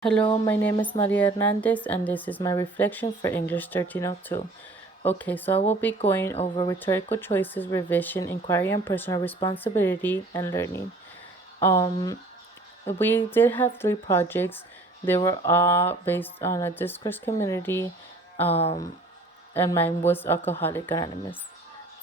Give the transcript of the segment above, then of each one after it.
Hello, my name is Maria Hernandez, and this is my reflection for English 1302. Okay, so I will be going over rhetorical choices, revision, inquiry, and personal responsibility and learning. Um, we did have three projects. They were all based on a discourse community, and mine was Alcoholic Anonymous.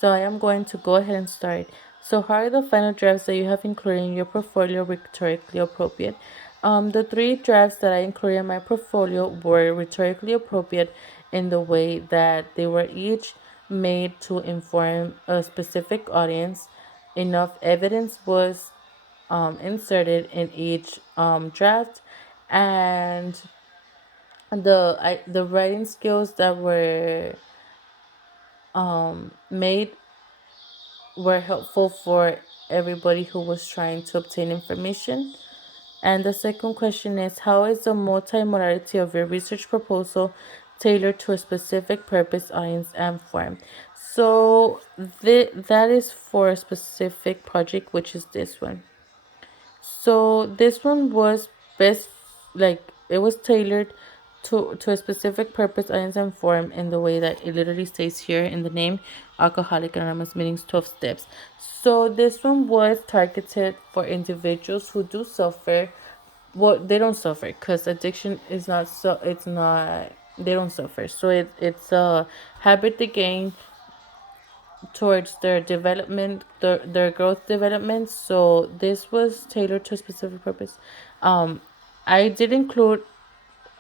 So I am going to go ahead and start. So how are the final drafts that you have included in your portfolio rhetorically appropriate? The three drafts that I included in my portfolio were rhetorically appropriate in the way that they were each made to inform a specific audience. Enough evidence was inserted in each draft, and the writing skills that were made were helpful for everybody who was trying to obtain information. And the second question is, how is the multimodality of your research proposal tailored to a specific purpose, audience, and form? So that is for a specific project, which is this one. So this one was best, like it was tailored to a specific purpose, audience, and form in the way that it literally states here in the name, Alcoholic Anonymous meetings 12 steps. So this one was targeted for individuals who do suffer. Well, they don't suffer because addiction is not so. It's not. They don't suffer. So it's a habit they gain towards their development, their growth development. So this was tailored to a specific purpose. um I did include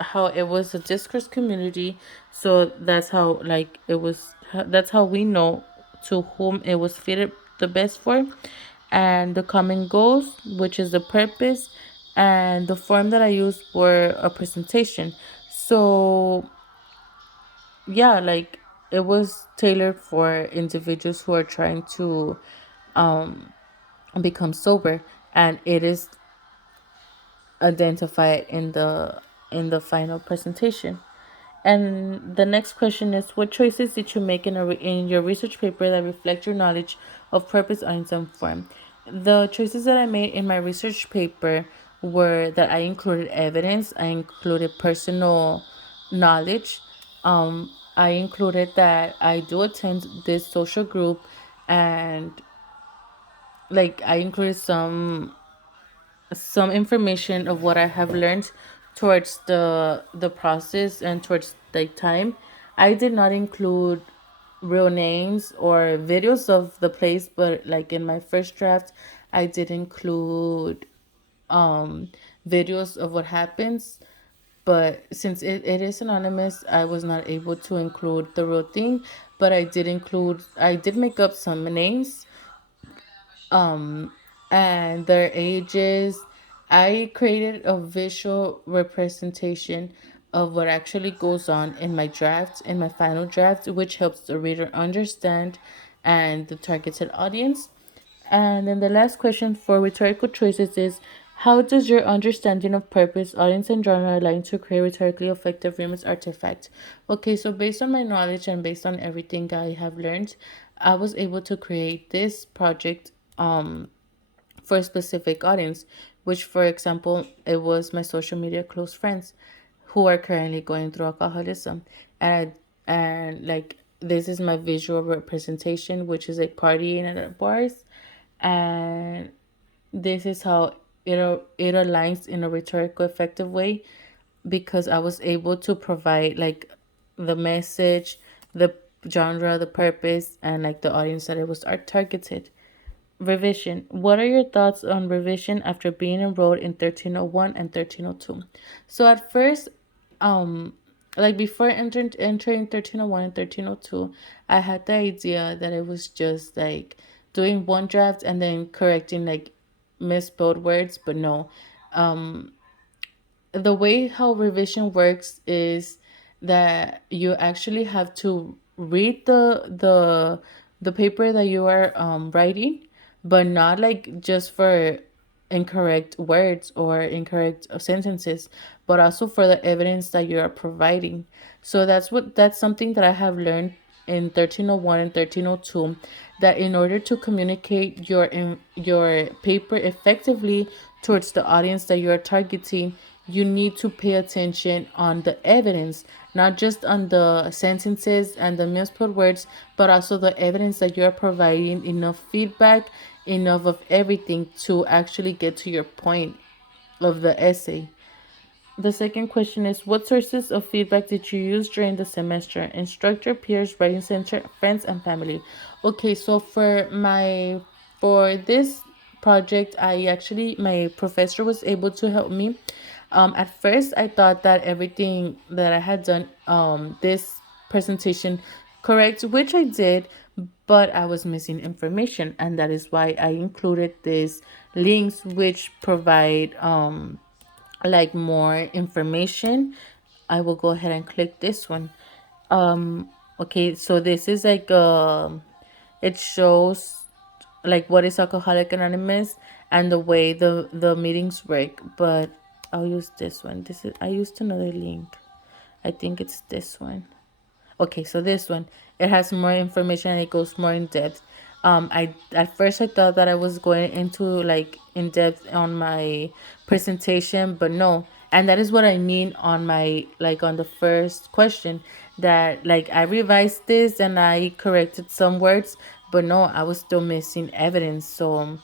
how it was a discourse community, so that's how, like, it was, that's how we know to whom it was fitted the best for. And the common goals, which is the purpose, and the form that I used were a presentation. So yeah, like, it was tailored for individuals who are trying to become sober, and it is identified in the final presentation. And the next question is, what choices did you make in your research paper that reflect your knowledge of purpose, audience, and form? The choices that I made in my research paper were that I included evidence, I included personal knowledge, I included that I do attend this social group, and like I included some information of what I have learned towards the process and towards the time. I did not include real names or videos of the place, but like in my first draft, I did include videos of what happens. But since it is anonymous, I was not able to include the real thing. But I did make up some names, and their ages. I created a visual representation of what actually goes on in my draft, in my final draft, which helps the reader understand and the targeted audience. And then the last question for rhetorical choices is, how does your understanding of purpose, audience, and genre align to create rhetorically effective Remus artifact? Okay, so based on my knowledge and based on everything I have learned, I was able to create this project for a specific audience, which, for example, it was my social media close friends who are currently going through alcoholism. And like, this is my visual representation, which is like partying at bars. And this is how it aligns in a rhetorical effective way, because I was able to provide like the message, the genre, the purpose, and like the audience that it was targeted. Revision. What are your thoughts on revision after being enrolled in 1301 and 1302? So at first, um, like before entering 1301 and 1302, I had the idea that it was just like doing one draft and then correcting like misspelled words, but no. The way how revision works is that you actually have to read the paper that you are writing, but not like just for incorrect words or incorrect sentences, but also for the evidence that you are providing. So that's something that I have learned in 1301 and 1302, that in order to communicate your paper effectively towards the audience that you are targeting, you need to pay attention on the evidence, not just on the sentences and the misspelled words, but also the evidence that you're providing enough feedback, enough of everything to actually get to your point of the essay. The second question is, what sources of feedback did you use during the semester? Instructor, peers, writing center, friends, and family. Okay, so for this project, I actually my professor was able to help me. At first, I thought that everything that I had done this presentation correct, which I did, but I was missing information, and that is why I included these links which provide like more information. I will go ahead and click this one. Okay, so this is like it shows like what is Alcoholic Anonymous and the way the meetings work. But I'll use this one. This is I used another link. I think it's this one. Okay, so this one, it has more information and it goes more in depth. I at first I thought that I was going into like in depth on my presentation, but no. And that is what I mean on my like on the first question, that like I revised this and I corrected some words, but no, I was still missing evidence. So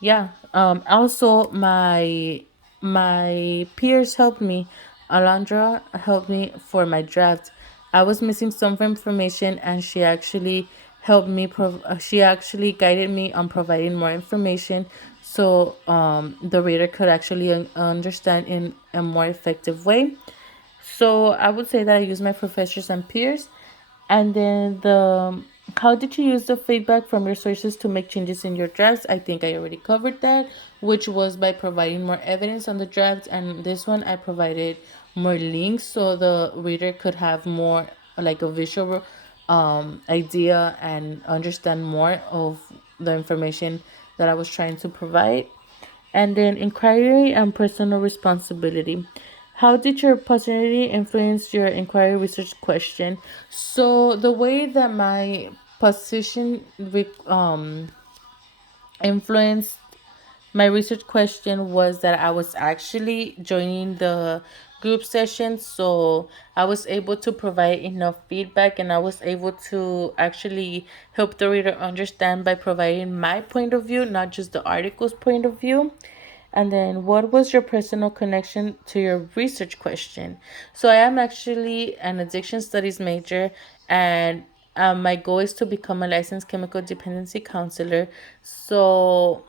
yeah. Also, my peers helped me. Alondra helped me for my draft. I was missing some information, and she actually helped me. She actually guided me on providing more information, so the reader could actually understand in a more effective way. So I would say that I use my professors and peers. And then the how did you use the feedback from your sources to make changes in your drafts? I think I already covered that, which was by providing more evidence on the draft. And this one I provided more links so the reader could have more like a visual idea and understand more of the information that I was trying to provide. And then inquiry and personal responsibility. How did your personality influence your inquiry research question? So the way that my position influenced my research question was that I was actually joining the group session, so I was able to provide enough feedback and I was able to actually help the reader understand by providing my point of view, not just the article's point of view. And then, what was your personal connection to your research question? So, I am actually an addiction studies major, and my goal is to become a licensed chemical dependency counselor. So,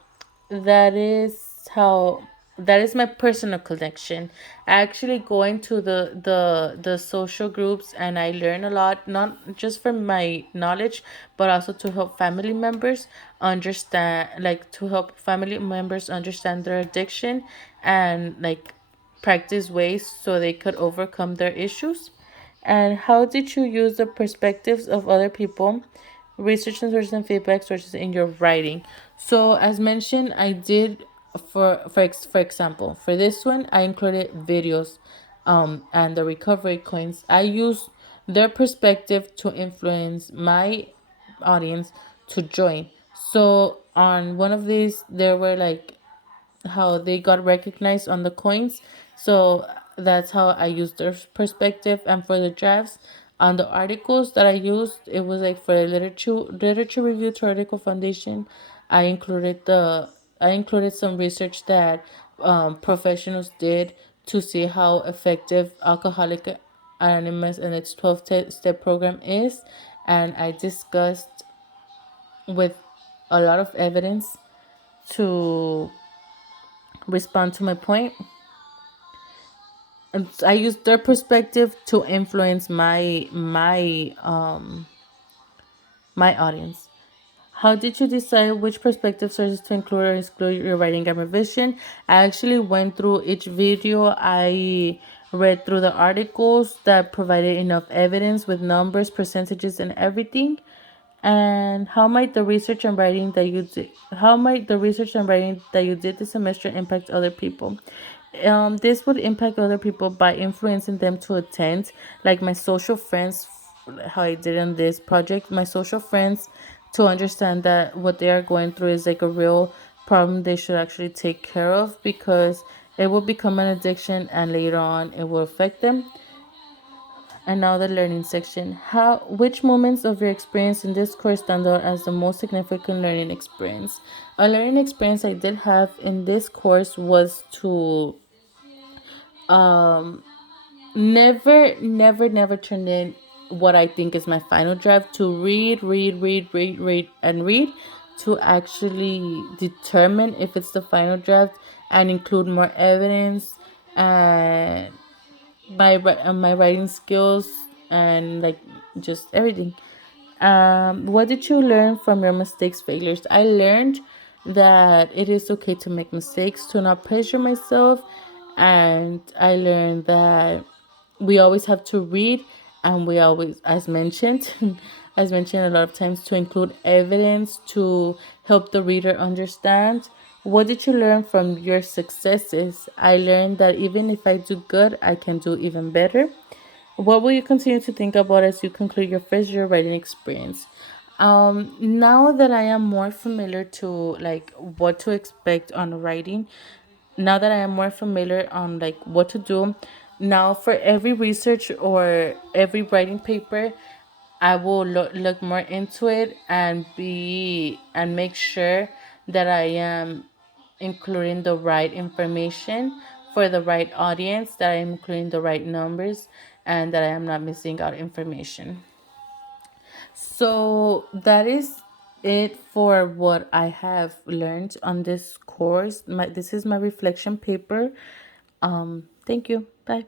that is how that is my personal connection. I actually go into the social groups and I learn a lot, not just from my knowledge, but also to help family members understand, like to help family members understand their addiction and like practice ways so they could overcome their issues. And how did you use the perspectives of other people, research and sources and feedback sources in your writing? So as mentioned, I did for example, for this one, I included videos, and the recovery coins. I used their perspective to influence my audience to join. So on one of these, there were like how they got recognized on the coins. So that's how I used their perspective. And for the drafts, on the articles that I used, it was like for a literature review to article foundation. I included the I included some research that professionals did to see how effective Alcoholic Anonymous and its 12 step program is, and I discussed with a lot of evidence to respond to my point. And I use their perspective to influence my audience. How did you decide which perspective sources to include or exclude your writing and revision? I actually went through each video. I read through the articles that provided enough evidence with numbers, percentages, and everything. And how might the research and writing that you did this semester impact other people? This would impact other people by influencing them to attend, like my social friends, how I did in this project, my social friends, to understand that what they are going through is like a real problem they should actually take care of, because It will become an addiction and later on it will affect them. And now the learning section. Which moments of your experience in this course stand out as the most significant learning experience? A learning experience I did have in this course was to um never turn in what I think is my final draft, to read and read, to actually determine if it's the final draft and include more evidence and my writing skills and like just everything. What did you learn from your mistakes, failures? I learned that it is okay to make mistakes, to not pressure myself, and I learned that we always have to read, and we always, as mentioned, as mentioned a lot of times, to include evidence to help the reader understand. What did you learn from your successes? I learned that even if I do good, I can do even better. What will you continue to think about as you conclude your first year writing experience? Now that I am more familiar to like what to expect on writing, now that I am more familiar on like what to do, now for every research or every writing paper, I will look more into it and be and make sure that I am including the right information for the right audience, that I am including the right numbers, and that I am not missing out information. So that is it for what I have learned on this course. This is my reflection paper. Thank you. Bye.